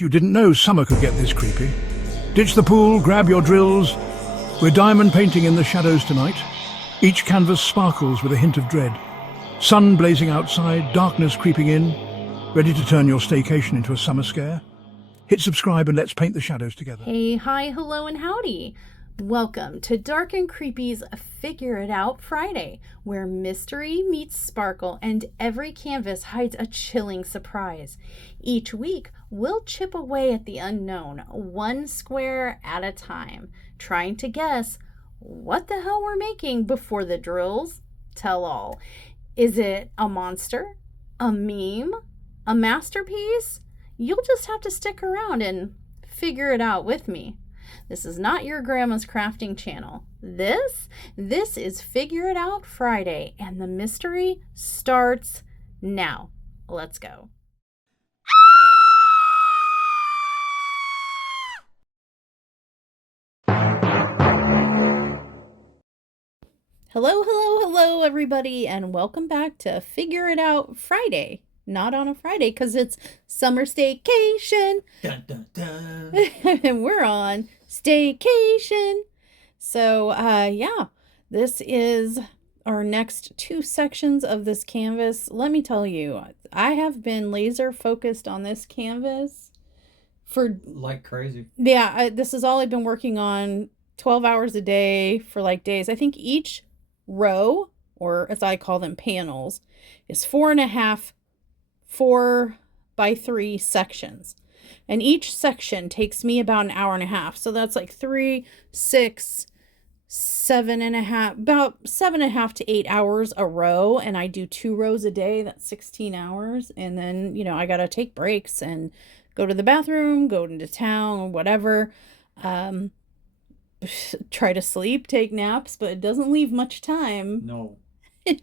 you didn't know summer could get this creepy. Ditch the pool, grab your drills. We're diamond painting in the shadows tonight. Each canvas sparkles with a hint of dread. Sun blazing outside, darkness creeping in. Ready to turn your staycation into a summer scare? Hit subscribe and let's paint the shadows together. Hey, hi, hello, and howdy. Welcome to Dark and Creepy's Figure It Out Friday, where mystery meets sparkle and every canvas hides a chilling surprise. Each week, we'll chip away at the unknown, one square at a time, trying to guess what the hell we're making before the drills tell all. Is it a monster? A meme? A masterpiece? You'll just have to stick around and figure it out with me. This is not your grandma's crafting channel. This is Figure It Out Friday, and the mystery starts now. Let's go. Hello, everybody, and welcome back to Figure It Out Friday. Not on a Friday, because it's summer staycation. Dun, dun, dun. And we're on staycation. So, yeah, this is our next two sections of this canvas. Let me tell you, I have been laser focused on this canvas for like crazy. Yeah, this is all I've been working on 12 hours a day for like days. I think each row, or as I call them, panels, is 4x3 sections. And each section takes me about an hour and a half. So that's like 3, 6, 7.5, about 7.5 to 8 hours a row. And I do 2 rows a day. That's 16 hours. And then, I got to take breaks and go to the bathroom, go into town, or whatever. Try to sleep, take naps, but it doesn't leave much time. No.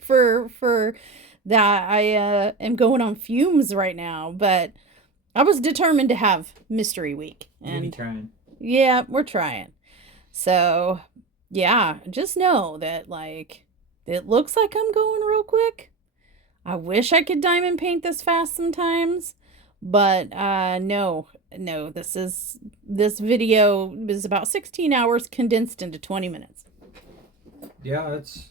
for that. I am going on fumes right now, but I was determined to have Mystery Week. And trying. Yeah, we're trying. So, yeah, just know that, it looks like I'm going real quick. I wish I could diamond paint this fast sometimes, but no, this video is about 16 hours condensed into 20 minutes. Yeah, it's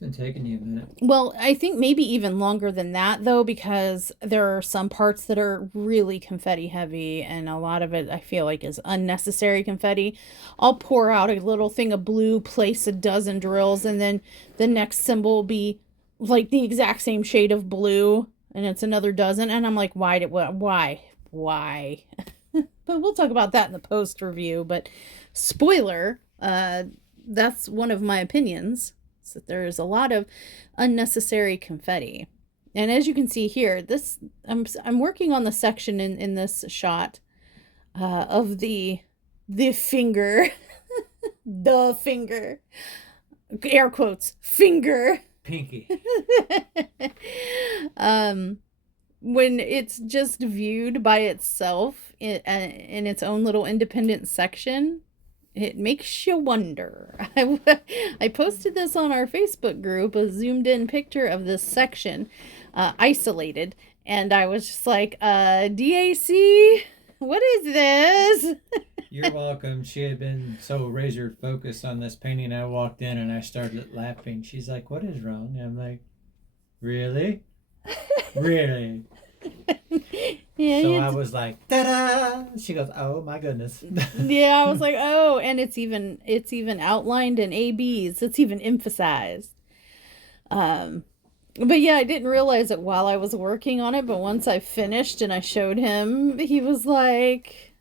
been taking you a minute. Well, I think maybe even longer than that, though, because there are some parts that are really confetti heavy, and a lot of it I feel like is unnecessary confetti. I'll pour out a little thing of blue, place a dozen drills, and then the next symbol will be like the exact same shade of blue, and it's another dozen, and I'm like, why? But we'll talk about that in the post review. But spoiler, that's one of my opinions. So there's a lot of unnecessary confetti. And as you can see here, I'm working on the section in this shot of the finger, the finger, air quotes, finger. Pinky. When it's just viewed by itself in its own little independent section, it makes you wonder. I posted this on our Facebook group, a zoomed in picture of this section, isolated, and I was just like, DAC, what is this? You're welcome. She had been so razor focused on this painting. I walked in and I started laughing. She's like, what is wrong? And I'm like, really? Really? Yeah, so I was like, ta-da! She goes, oh my goodness. Yeah, I was like, oh, and it's even outlined in ABs. It's even emphasized. But yeah, I didn't realize it while I was working on it, but once I finished and I showed him, he was like,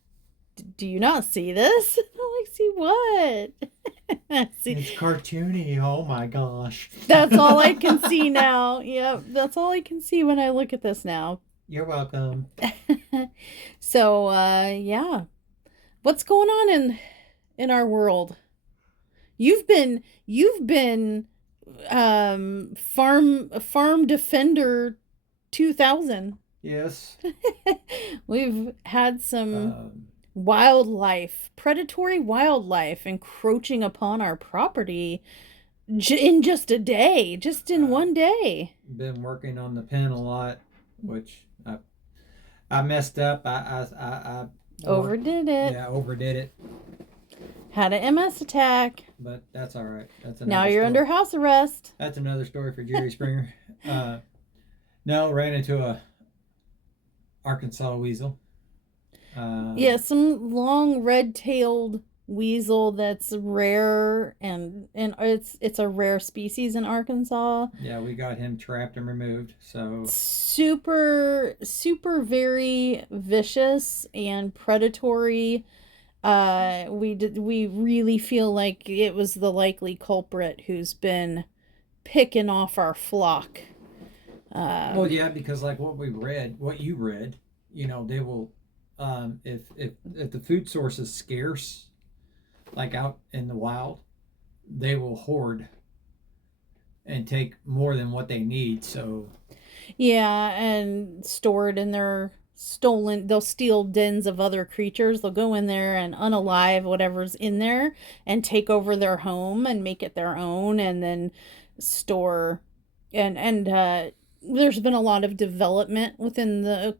do you not see this? I'm like, see what? See, it's cartoony. Oh my gosh. That's all I can see now. Yep, that's all I can see when I look at this now. You're welcome. So, yeah. What's going on in our world? You've been Farm Defender 2000. Yes. We've had some predatory wildlife encroaching upon our property in just a day, just in one day. Been working on the pen a lot, which I messed up. I Overdid it. Yeah, overdid it. Had an MS attack. But that's all right. That's Now another you're story. under house arrest. That's another story for Jerry Springer. No, ran into a Arkansas weasel. Yeah, some long red-tailed weasel that's rare, and it's a rare species in Arkansas. Yeah, we got him trapped and removed. So Super very vicious and predatory. We really feel like it was the likely culprit who's been picking off our flock. well, yeah, because like what you read, they will, if the food source is scarce, like out in the wild, they will hoard and take more than what they need. So Yeah, and store it in their they'll steal dens of other creatures. They'll go in there and unalive whatever's in there and take over their home and make it their own, and then store and there's been a lot of development within the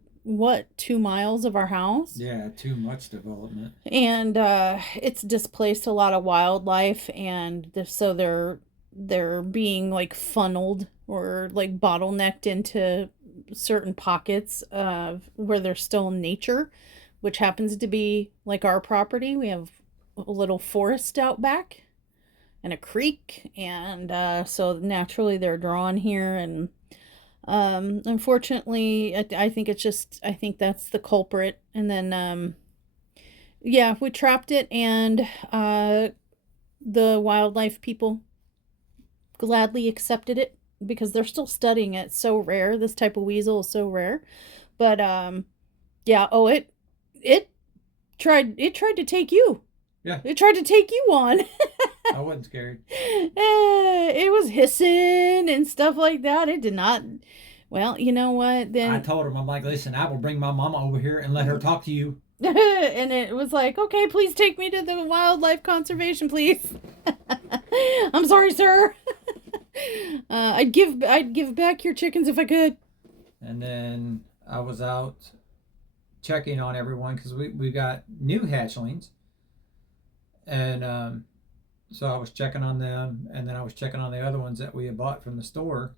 2 miles of our house. yeah, too much development. And it's displaced a lot of wildlife, and so they're being like funneled or like bottlenecked into certain pockets of where there's still nature, which happens to be like our property. We have a little forest out back and a creek, and so naturally they're drawn here. And unfortunately, I think I think that's the culprit. And then yeah, we trapped it, and the wildlife people gladly accepted it because they're still studying it. It's so rare. This type of weasel is so rare. But yeah, it tried to take you. Yeah. It tried to take you on. I wasn't scared. It was hissing and stuff like that. It did not. Well, you know what? Then I told him, I'm like, listen, I will bring my mama over here and let her talk to you. and it was like, okay, please take me to the wildlife conservation, please. I'm sorry, sir. I'd give back your chickens if I could. And then I was out checking on everyone because we got new hatchlings, and so I was checking on them, and then I was checking on the other ones that we had bought from the store.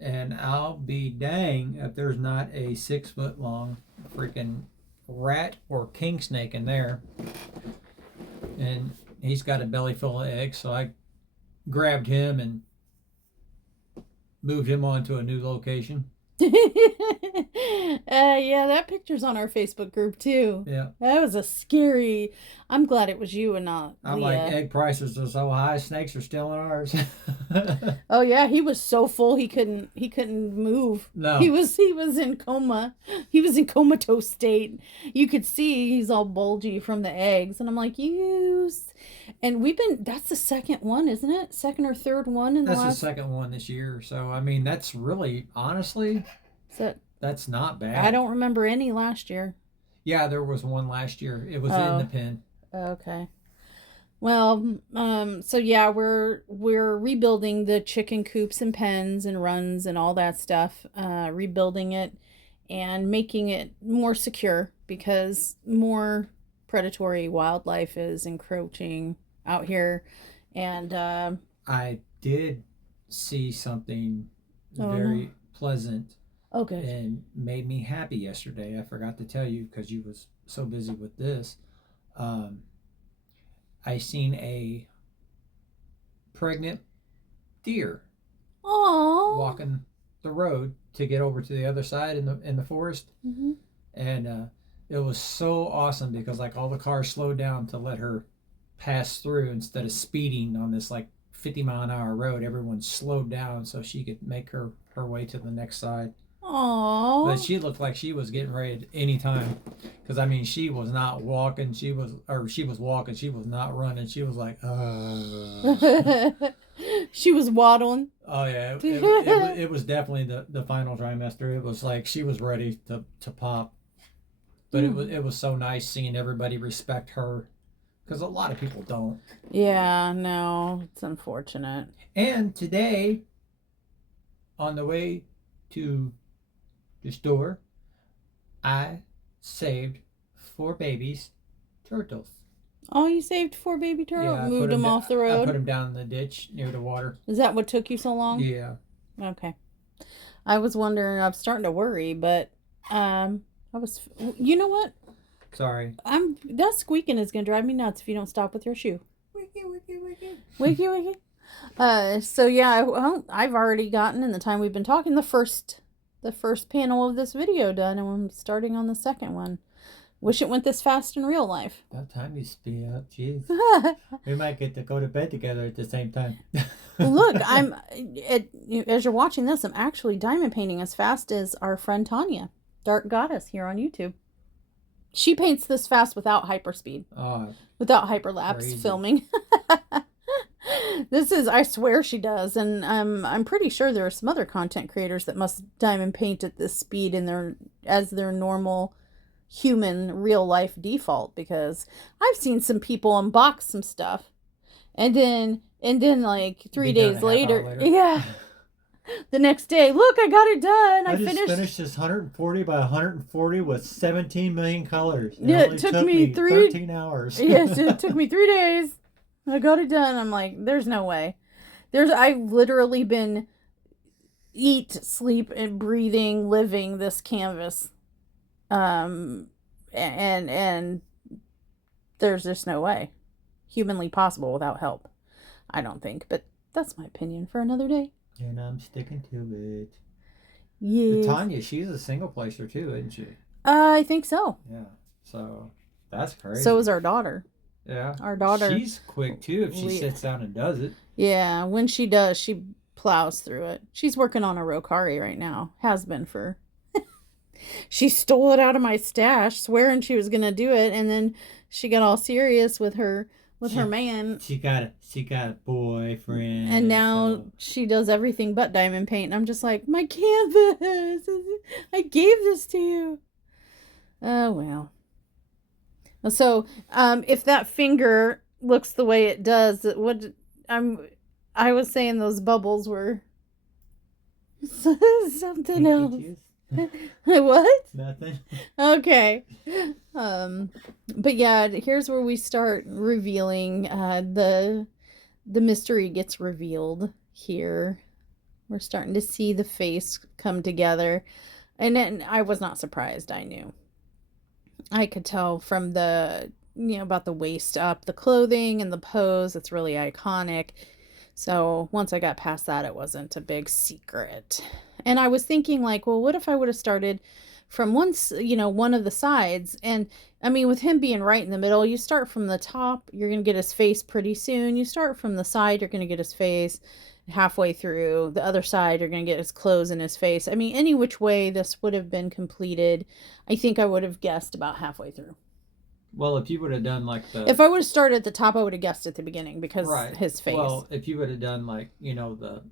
And I'll be dang if there's not a 6 foot long freaking rat or king snake in there. And he's got a belly full of eggs, so I grabbed him and moved him on to a new location. Yeah, that picture's on our Facebook group too. Yeah. That was a scary. I'm glad it was you and not I'm Leah. like, egg prices are so high, snakes are still in ours. Oh yeah, he was so full he couldn't move. No. He was in coma. He was in comatose state. You could see he's all bulgy from the eggs, and I'm like, and that's the second one, isn't it? Second or third one in the That's last. the second one this year. So I mean, that's really honestly, So, that's not bad. I don't remember any last year. Yeah, there was one last year. It was in the pen. Okay. Well, so yeah, we're rebuilding the chicken coops and pens and runs and all that stuff, rebuilding it and making it more secure because more predatory wildlife is encroaching out here. And I did see something very pleasant okay. and made me happy yesterday. I forgot to tell you because you was so busy with this. I seen a pregnant deer walking the road to get over to the other side in the forest. Mm-hmm. And it was so awesome because like all the cars slowed down to let her pass through instead of speeding on this like 50-mile-an-hour road. Everyone slowed down so she could make her way to the next side. Aww. But she looked like she was getting ready at any time. Because, I mean, she was not walking. She was walking. She was not running. She was like, She was waddling. Oh, yeah. It was definitely the final trimester. It was like she was ready to pop. But it was so nice seeing everybody respect her. Because a lot of people don't. Yeah, no. It's unfortunate. And today, on the way to the store, I saved 4 babies turtles. Oh, you saved 4 baby turtles? Yeah, Moved them off the road? I put them down in the ditch near the water. Is that what took you so long? Yeah. Okay. I was wondering, I'm starting to worry, but you know what? Sorry. That squeaking is going to drive me nuts if you don't stop with your shoe. Wiki, wiki, wiki. Wiki, wiki. So yeah, well, I've already gotten, in the time we've been talking, the first panel of this video done, and I'm starting on the second one. Wish it went this fast in real life. About time you speed up, jeez. We might get to go to bed together at the same time. Look, as you're watching this, I'm actually diamond painting as fast as our friend Tanya, Dark Goddess, here on YouTube. She paints this fast without hyperspeed. Oh, without hyperlapse filming. I swear she does, and I'm pretty sure there are some other content creators that must diamond paint at this speed as their normal human real life default, because I've seen some people unbox some stuff and then like 3 days later, yeah, the next day, look, I got it done. I finished this 140 by 140 with 17 million colors. It took me 13 hours. Yes, it took me 3 days. I got it done. I'm like, there's no way. I've literally been eat, sleep, and breathing, living this canvas. And there's just no way humanly possible without help. I don't think, but that's my opinion for another day. And I'm sticking to it. Yeah. Tanya, she's a single placer too, isn't she? I think so. Yeah. So that's crazy. So is our daughter. Yeah. Our daughter. She's quick too if she sits down and does it. Yeah, when she does, she plows through it. She's working on a Rokari right now. Has been for... She stole it out of my stash, swearing she was going to do it, and then she got all serious with her man. She got a boyfriend. And now she does everything but diamond paint. And I'm just like, my canvas! I gave this to you. Oh, well. So, if that finger looks the way it does, I was saying those bubbles were something else. What? Nothing. Okay. But yeah, here's where we start revealing. The mystery gets revealed here. We're starting to see the face come together, and then I was not surprised. I knew. I could tell from about the waist up, the clothing and the pose. It's really iconic. So once I got past that, it wasn't a big secret. And I was thinking, like, well, what if I would have started from one of the sides? And I mean, with him being right in the middle, you start from the top, you're going to get his face pretty soon. You start from the side, you're going to get his face. Halfway through the other side, you're going to get his clothes and his face. I mean, any which way this would have been completed, I think I would have guessed about halfway through. Well, if you would have done like if I would have started at the top, I would have guessed at the beginning because his face. Well, if you would have done like, the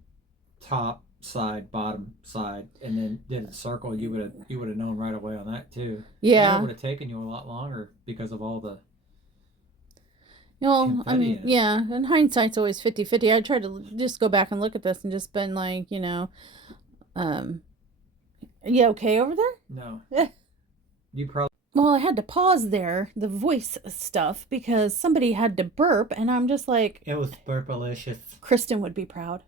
top side, bottom side, and then did a circle, you would have known right away on that too. Yeah. And it would have taken you a lot longer because of all the... I mean, yeah, and hindsight's always 50-50. I tried to just go back and look at this and just been like, you okay over there? No. You probably... Well, I had to pause there, the voice stuff, because somebody had to burp, and I'm just like... It was burpalicious. Kristen would be proud.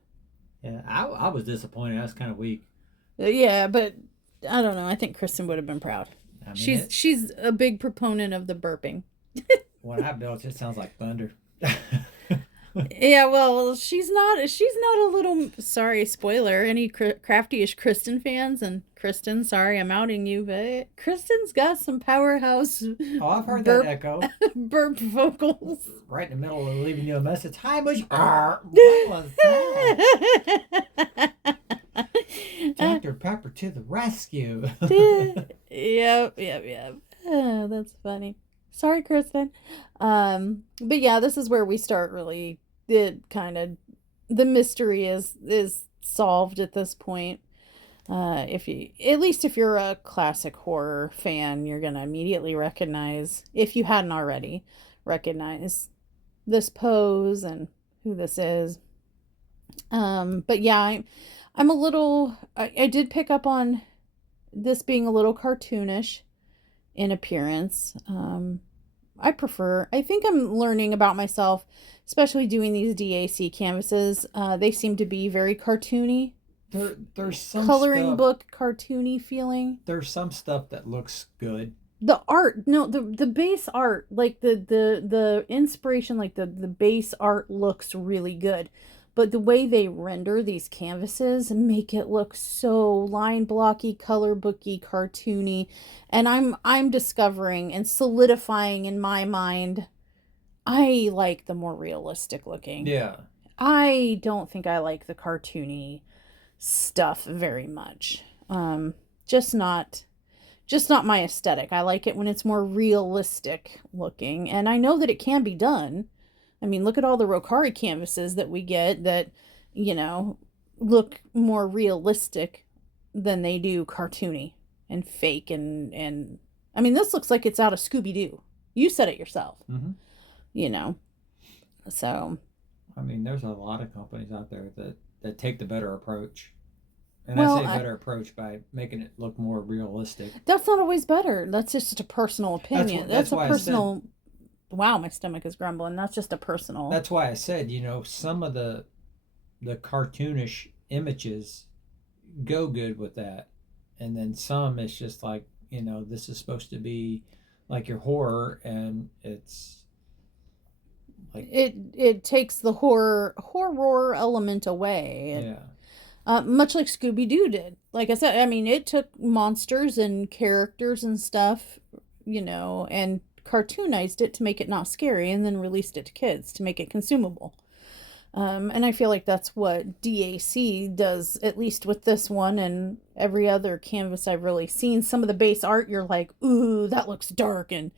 Yeah, I was disappointed. I was kind of weak. Yeah, but I don't know. I think Kristen would have been proud. I mean, she's a big proponent of the burping. When I built it sounds like thunder. Yeah, well, she's not a little, sorry, spoiler, any Crafty-ish Kristen fans, and Kristen, sorry, I'm outing you, but Kristen's got some powerhouse I've heard that echo. Burp vocals. Right in the middle of leaving you a message. Hi, Mush. What was that? Dr. Pepper to the rescue. Yep. Oh, that's funny. Sorry, Kristen. But yeah, this is where we start really, the mystery is solved at this point. If you're a classic horror fan, you're going to immediately recognize, if you hadn't already, recognize this pose and who this is. But yeah, I'm a little, I did pick up on this being a little cartoonish. in appearance. I think I'm learning about myself, especially doing these DAC canvases. They seem to be very cartoony. There's some coloring stuff, book cartoony feeling. there's some stuff that looks good. The art, no, the base art, like the inspiration, like the base art looks really good. But the way they render these canvases make it look so line blocky, color booky, cartoony. And I'm discovering and solidifying in my mind, I like the more realistic looking. Yeah. I don't think I like the cartoony stuff very much. Just not my aesthetic. I like it when it's more realistic looking, and I know that it can be done. I mean, look at all the Rokari canvases that we get that, look more realistic than they do cartoony and fake and I mean, this looks like it's out of Scooby-Doo. You said it yourself. Mm-hmm. So I mean, there's a lot of companies out there that take the better approach. And well, I say better approach by making it look more realistic. That's not always better. That's just a personal opinion. That's a personal. Wow, my stomach is grumbling. That's just a personal. That's why I said, some of the cartoonish images go good with that, and then some it's just like, this is supposed to be like your horror, and it's like it takes the horror element away. Yeah. Much like Scooby-Doo did. Like I said, I mean, it took monsters and characters and stuff, and cartoonized it to make it not scary, and then released it to kids to make it consumable. And I feel like that's what DAC does, at least with this one and every other canvas I've really seen. Some of the base art, you're like, ooh, that looks dark and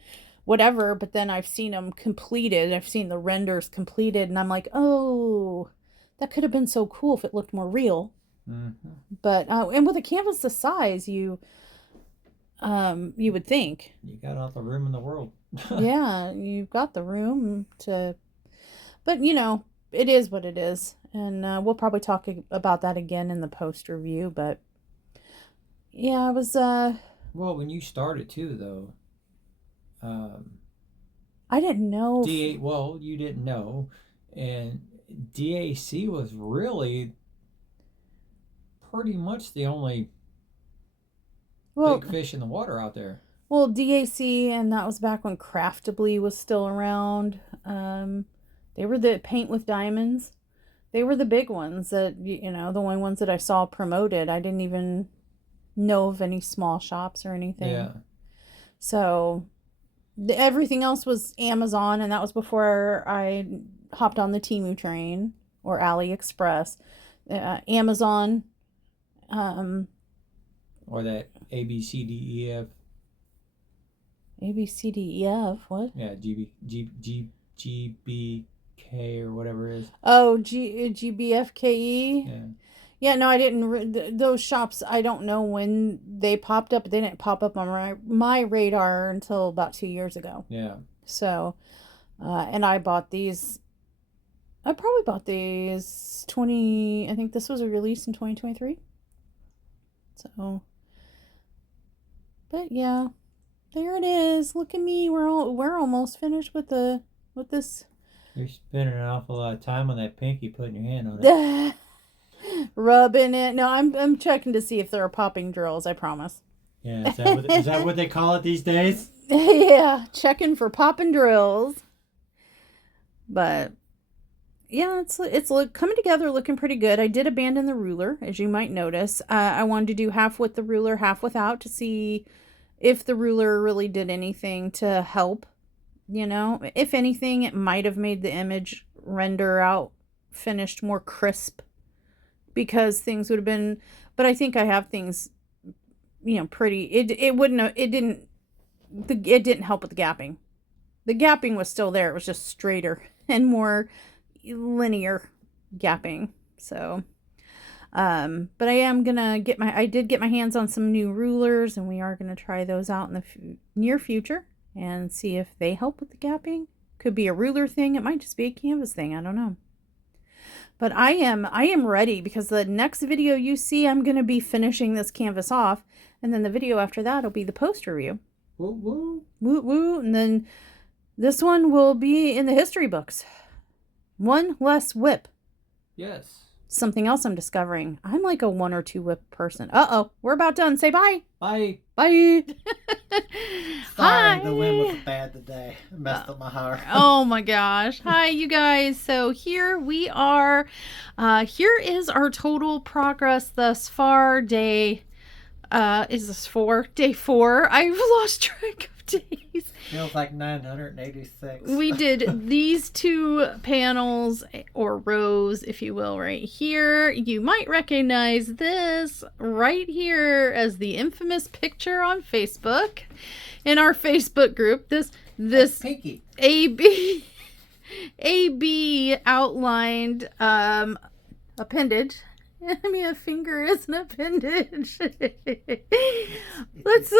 whatever. But then I've seen them completed. I've seen the renders completed, and I'm like, oh, that could have been so cool if it looked more real. Mm-hmm. But and with a canvas this size, you would think you got all the room in the world. yeah, you've got the room to, but it is what it is, and we'll probably talk about that again in the post review. But yeah, I was well, when you started too, though, I didn't know. Well, you didn't know, and DAC was really pretty much the only big fish in the water out there. Well, DAC, and that was back when Craftably was still around. They were the paint with diamonds. They were the big ones that, the only ones that I saw promoted. I didn't even know of any small shops or anything. Yeah. So everything else was Amazon, and that was before I hopped on the Temu train or AliExpress. Amazon. Or that ABCDEF. ABCDEF, what? Yeah, GBK or whatever it is. Oh, GBFKE? Yeah. Yeah, no, I didn't. Those shops, I don't know when they popped up. They didn't pop up on my radar until about 2 years ago. Yeah. So, and I bought these. I probably bought these I think this was a release in 2023. So, but yeah, there it is. Look at me. We're almost finished with this. You're spending an awful lot of time on that pinky, putting your hand on it. Rubbing it. No, I'm checking to see if there are popping drills, I promise. Yeah, is that what they call it these days? Yeah, checking for popping drills. But yeah, it's coming together, looking pretty good. I did abandon the ruler, as you might notice. I wanted to do half with the ruler, half without, to see if the ruler really did anything to help. If anything, it might have made the image render out finished more crisp, because things would have been, but I think I have things, pretty, it didn't help with the gapping. The gapping was still there. It was just straighter and more linear gapping. So, but I did get my hands on some new rulers, and we are going to try those out in the near future and see if they help with the gapping. Could be a ruler thing. It might just be a canvas thing. I don't know. But I am ready, because the next video you see, I'm going to be finishing this canvas off, and then the video after that will be the post review. Woo woo. Woo woo. And then this one will be in the history books. One less whip. Yes. Something else I'm discovering. I'm like a 1 or 2 whip person. Uh-oh. We're about done. Say bye. Bye. Bye. Sorry, Hi. the wind was bad today. It messed up my heart. Oh my gosh. Hi, you guys. So here we are. Here is our total progress thus far. Day, is this 4? Day 4. I've lost track of days. Feels like 986. We did these 2 panels, or rows, if you will, right here. You might recognize this right here as the infamous picture on Facebook. In our Facebook group, this Pinky. AB outlined appendage. I mean, a finger is an appendage. Let's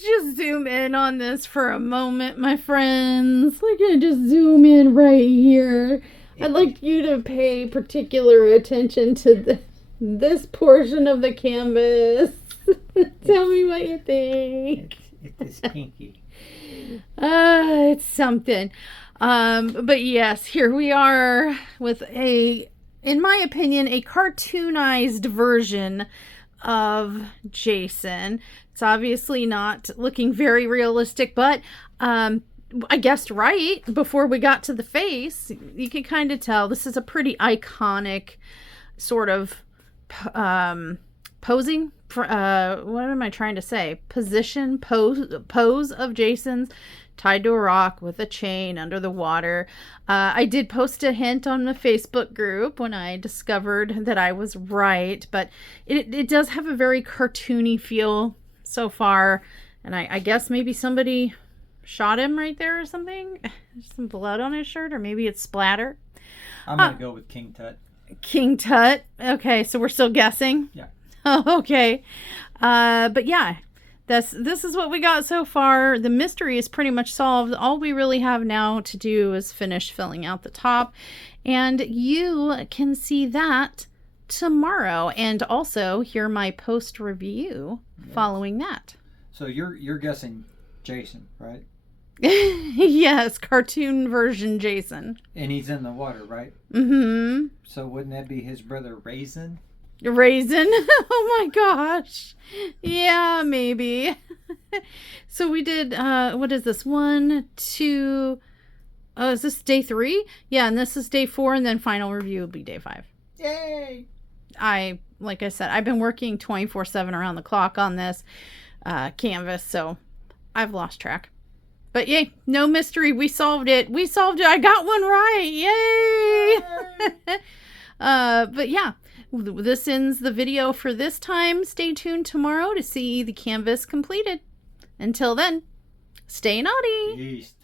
just zoom in on this for a moment, my friends. We're gonna just zoom in right here. I'd like you to pay particular attention to this portion of the canvas. Tell me what you think. It is pinky. It's something. But yes, here we are with in my opinion, a cartoonized version of Jason. It's obviously not looking very realistic, but I guessed right before we got to the face. You can kind of tell this is a pretty iconic sort of posing. What am I trying to say? Pose of Jason's tied to a rock with a chain under the water. I did post a hint on the Facebook group when I discovered that I was right, but it does have a very cartoony feel so far, and I guess maybe somebody shot him right there or something. There's some blood on his shirt, or maybe it's splatter. I'm going to go with King Tut. King Tut. Okay, so we're still guessing? Yeah. Oh, okay. But yeah, this is what we got so far. The mystery is pretty much solved. All we really have now to do is finish filling out the top, and you can see that tomorrow, and also hear my post review following that. So you're guessing Jason, right? Yes, cartoon version Jason. And he's in the water, right? Mm-hmm. So wouldn't that be his brother Raisin? Raisin. Oh my gosh. Yeah, maybe. So we did, what is this? 1, 2, is this day 3? Yeah, and this is day 4, and then final review will be day 5. Yay! Like I said, I've been working 24/7 around the clock on this canvas, so I've lost track. But yay, no mystery. We solved it. I got one right. Yay! But yeah, this ends the video for this time. Stay tuned tomorrow to see the canvas completed. Until then, stay naughty. Yeast.